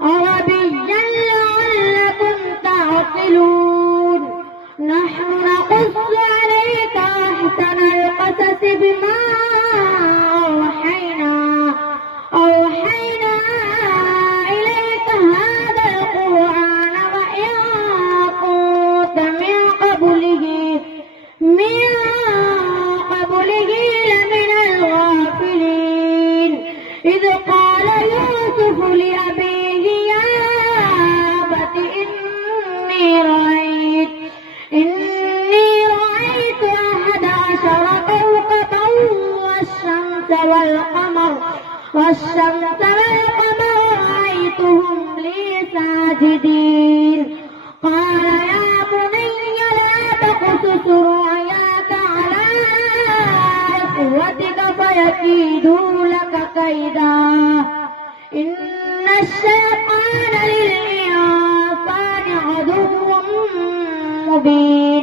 عربيا لعلكم تعقلون. نحن نقص عليك أحسن القصص بما أوحينا إليك هذا القرآن وإن كنت من قبله لمن الغافلين. إذ قال يوسف لأبيه يا أبت إني رأيت 11 كوكبا والشمس والقمر رأيتهم لي ساجدين. قال يا بني لا تقصص رؤياك على إخوتك فيكيدوا لك كيدا إن الشيطان للإنسان عدو مبين.